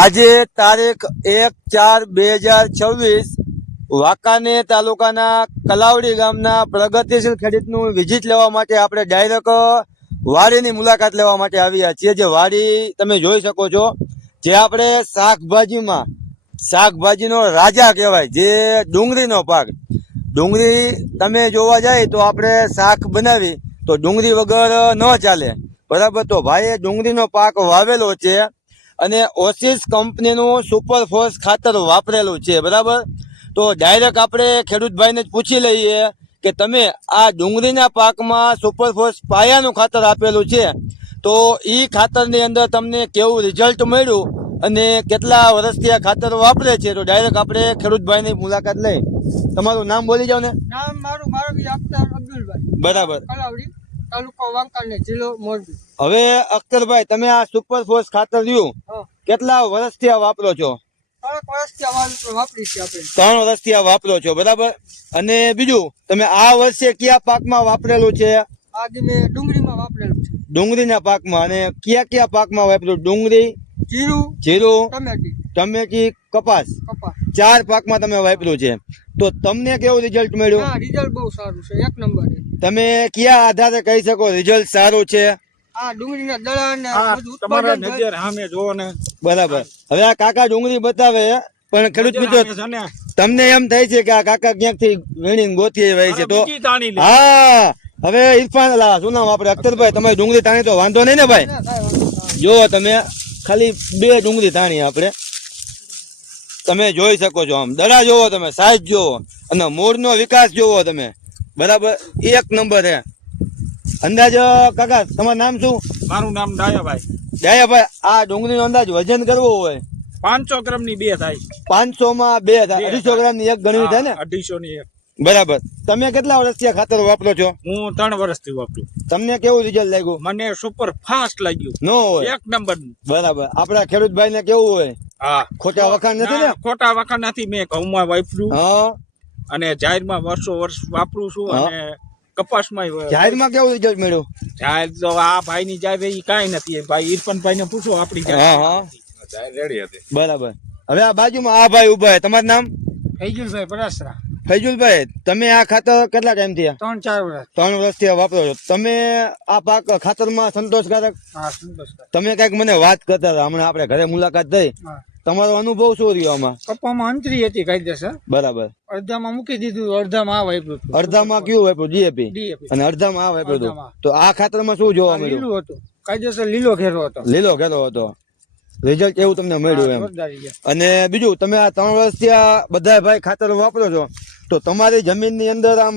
આજે તારીખ 1/4/2026 વાંકાનેર તાલુકાના કલાવડી ગામના પ્રગતિશીલ ખેડૂતનું વિઝિટ લેવા માટે આપણે ડાયરેક્ટ વાડીની મુલાકાત લેવા માટે આવ્યા છીએ। જે વાડી તમે જોઈ શકો છો, જે આપણે શાકભાજીનો રાજા કહેવાય, જે ડુંગળીનો પાક। ડુંગળી તમે જોવા જાય તો આપણે શાક બનાવી તો ડુંગળી વગર ન ચાલે, બરાબર। તો ભાઈએ ડુંગળીનો પાક વાવેલો છે અને ઓસિસ કંપનીનું સુપરફોર્સ ખાતર વાપરેલું છે, બરાબર। તો ડાયરેક્ટ આપણે ખેડૂતભાઈને જ પૂછી લઈએ કે તમે આ ડુંગળીના પાકમાં સુપરફોર્સ પાયાનું ખાતર આપેલું છે, તો એ ખાતરની અંદર તમને કેવું રિઝલ્ટ મળ્યું અને કેટલા વર્ષથી આ ખાતર વાપરે છે। તો ડાયરેક્ટ આપણે ખેડૂતભાઈની મુલાકાત લઈ। તમારું નામ બોલી જાવ ને। નામ મારું અખ્તર અબ્દુલભાઈ, બરાબર, કલાવડી, તાલુકો વાંકાનેર, જિલ્લો મોરબી। હવે અખ્તરભાઈ, તમે આ સુપરફોર્સ ખાતર રહ્યું કેટલા વર્ષથી આ વાપરો છો? 3 વર્ષથી વાપરી છે આપણે। 3 વર્ષથી આ વાપરો છો, બરાબર। અને બીજું, તમે આ વર્ષે કયા પાકમાં વાપરેલું છે? આજે મેં ડુંગળીમાં વાપરેલું છે। ડુંગળીના પાકમાં। અને કયા પાકમાં વાપર્યું? ડુંગળી, જીરું, ટમેટી, કપાસ, 4 પાકમાં તમે વાપર્યું છે। તો તમને કેવું રિઝલ્ટ મળ્યું? રિઝલ્ટ બહુ સારું છે, 1 નંબર છે। તમે કયા આધારે કહી શકો રિઝલ્ટ સારું છે? આ ડુંગળીના દડા ને બધું તમારા ઉત્પાદન નજર સામે જોવો ને, બરાબર। હવે આ કાકા ડુંગળી બતાવે, પણ ખેડૂત મિત્રો છે ને તમને એમ થાય છે કે આ કાકા ક્યાંકથી વીણીને ગોતી આવ્યા છે। તો બીજી તાણી લે. હા, હવે ઇરફાન શું નામ આપણે અખ્તરભાઈ, તમારી ડુંગળી તાણી તો વાંધો નહીં ને ભાઈ? જો તમે ખાલી 2 ડુંગળી તાણી આપણે, તમે જોઈ શકો છો। આમ દડા જોવો તમે, સાઈઝ જોવો અને મૂળનો વિકાસ જોવો તમે, બરાબર, 1 નંબર છે। અંદાજ કાકા તમારું નામ શું? મારું નામ ડાયાભાઈ। ડાયાભાઈ, આ ડુંગળીનો અંદાજ વજન કરવો હોય 500 ગ્રામની 2 થાય। 500 માં 2 થાય, 250 ગ્રામની 1 ગણવી થાય ને, 250 ની 1। બરાબર। તમે કેટલા વર્ષથી આ ખાતર વાપરો છો? હું 3 વર્ષથી વાપરું। તમને કેવું રિઝલ્ટ લાગ્યું? મને સુપર ફાસ્ટ લાગ્યું, નો હોય, 1 નંબર। બરાબર। આપણા ખેડૂતભાઈ ને કેવું હોય? હા, ખોટા વખાણ નથી ને? ખોટા વખાણ નથી। મેં ઘઉંમાં વાપર્યું હા, અને જાહેરમાં વર્ષ વાપરું છું અને કપાસમાં જાહેરમાં કેવું રિઝલ્ટ મળ્યું? જાહેર તો આ ભાઈ ની જાહેર એ કાંઈ નથી। ભાઈ ઇરફાનભાઈ ને પૂછો, આપણી હા, હા, જાહેર રેડી હતી, બરાબર। હવે આ બાજુમાં આ ભાઈ ઉભા છે, તમારું નામ? ફૈજુલભાઈ પરાસરા। ફૈજુલભાઈ, તમે આ ખાતર કેટલા ટાઈમ થી? 3-4 વર્ષ। 3 વર્ષથી આ વાપરો છો તમે? આ પાક ખાતરમાં સંતોષકારક? હા, સંતોષકારક। તમે કઈક મને વાત કરતા હતા હમણાં, આપણે ઘરે મુલાકાત થઈ, તમારો અનુભવ શું રહ્યો આમાં? કપામાં અંતરી હતી કાયદેસર, બરાબર। અડધામાં મૂકી દીધું, અડધામાં આ વાપર્યું। અડધામાં કયું વાપર્યું? ડીએપી। અને અડધામાં આ વાપર્યું। તો આ ખાતરમાં શું જોવા મળ્યું? લીલું હતું, કાયદેસર લીલો ઘેરો હતો, લીલો ઘેરો હતો, રિઝલ્ટ એવું તમને મળ્યું એમ? અને બીજું, તમે આ 3 વર્ષથી આ બધા ભાઈ ખાતર વાપરો છો, તો તમારી જમીનની અંદર આમ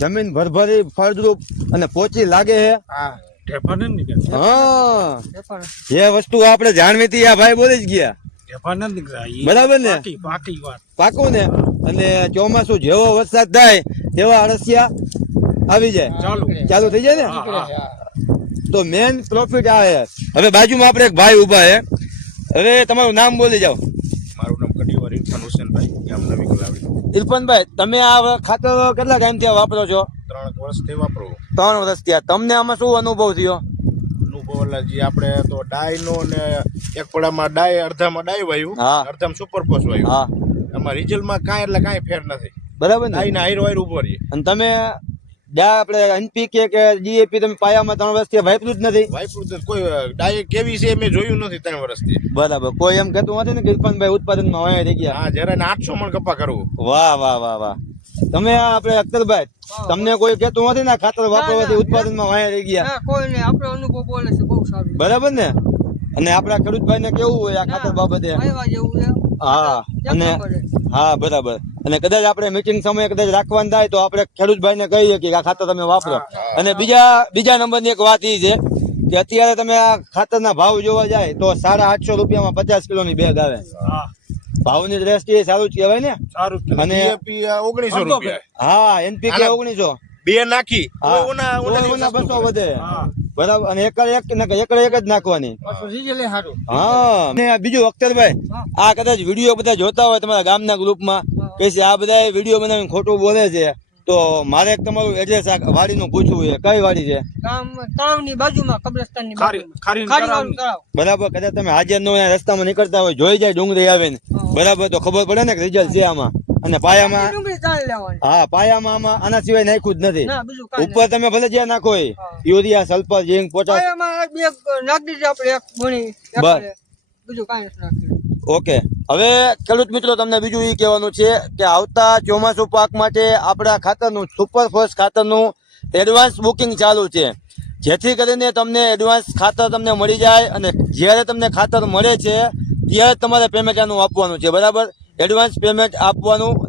જમીન ભરભરી ફળદ્રુપ અને પોચી લાગે છે? હા, હા, જે વસ્તુ આપણે જાણવી હતી આ ભાઈ બોલી જ ગયા, બરાબર ને? પાકું ને? અને ચોમાસું જેવો વરસાદ થાય તેવા અળસિયા આવી જાય, ચાલુ થઈ જાય ને, તો મેન પ્રોફિટ આવે। હવે બાજુમાં આપણે એક ભાઈ ઉભા છે, હવે તમારું નામ બોલી જાવ। મારું નામ કડીવાર ઇરફાન હુસેનભાઈ, ગામ નવી કલાવડી। ઇરફાનભાઈ, તમે આ ખાતર કેટલા ટાઈમથી વાપરો છો? 3 વર્ષથી વાપરું। 3 વર્ષથી। તમને આમાં શું અનુભવ થયો? અનુભવ એટલે જે આપણે તો ડાય નો ને એક પડામાં ડાય, અડધામાં ડાય વાયું, અડધામાં સુપરફોસ વાયું। હા, એમાં રિઝલ્ટમાં કાંઈ ફેર નથી, બરાબર ને? ડાય ના હાઈર વાયર ઉભો રહી। અને તમે આપણે એનપીકે કે ડીએપી તમે પાયામાં 3 વર્ષથી વાપર્યું જ નથી? વાપરું તો કોઈ ડાય કેવી છે મેં જોયું નથી 3 વર્ષથી। બરાબર। કોઈ એમ કહેતું નથી ને કે ઇરફાનભાઈ ઉત્પાદનમાં વાયા થઈ ગયા? હા, જરા 800 મણ કપા કરવું। વાહ વાહ વાહ વાહ। તમે આપણે અખ્તરભાઈ, તમને કોઈ કહેતું નથી ને ખાતર વાપરવાથી ઉત્પાદનમાં વાયા થઈ ગયા? કોઈ નહીં, આપણો અનુભવ બોલે છે, બહુ સારું, બરાબર ને? અને આપણા ખેડૂતભાઈ ને કેવું હોય આ ખાતર બાબતે? હા, અને હા, બરાબર। અને કદાચ આપણે મીટિંગ સમયે કદાચ રાખવાનું થાય તો આપણે ખેડૂતભાઈ ને કહીએ કે આ ખાતર તમે વાપરો। અને બીજા નંબરની એક વાત એ છે કે અત્યારે તમે આ ખાતરના ભાવ જોવા જાય તો 850 રૂપિયામાં 50 કિલોની બેગ આવે। ભાવની દ્રષ્ટિએ સારું જ કહેવાય ને? સારું। અને 1900 રૂપિયા। હા, એનપીકે 1900, 2 નાખી ઓના 200 વધે, બરાબર। અને એકડ એક જ નાખવાની। હા, અને બીજું અખ્તરભાઈ, આ કદાચ વિડીયો બધા જોતા હોય તમારા ગામના ગ્રુપમાં, કે આ બધા વિડીયો બનાવીને ખોટું બોલે છે, તો મારે એક તમારું એડ્રેસ આ વાડીનું પૂછવું છે, કઈ વાડી છે? ગામ તળાવની બાજુમાં, કબ્રસ્તાનની ખારી બાજુમાં. ખારી ખારીવાળું તળાવ. બરાબર. કદાચ તમે હાજર ન હોય, રસ્તામાં નીકળતા હોય, જોઈ જાય ડુંગળી આવે ને, બરાબર, તો ખબર પડે ને કે રિઝલ્ટ છે આમાં. અને પાયામાં, ડુંગળી ચાલ લેવાની. હા, પાયામાં આમાં આના સિવાય નાખ્યું જ નથી. ના, બીજું કાંઈ ઉપર તમે ભલે જ્યાં નાખો હોય, યુરિયા, સલ્ફર, ઝીંક, નહીં. પોટાશ, પાયામાં બે નાખી દીધી આપણે, એક ગુણી, એક બસ. વડે. બીજું કાંઈ નથી નાખ્યું. ઓકે. હવે ખેડૂત મિત્રો તમને બીજું એ કહેવાનું છે કે આવતા ચોમાસું પાક માટે આપણા ખાતરનું સુપર ફોર્સ ખાતરનું એડવાન્સ બુકિંગ ચાલુ છે, જેથી કરીને તમને એડવાન્સ ખાતર તમને મળી જાય. અને જ્યારે તમને ખાતર મળે છે ત્યારે તમારે પેમેન્ટ આનું આપવાનું છે, બરાબર. એડવાન્સ પેમેન્ટ આપવાનું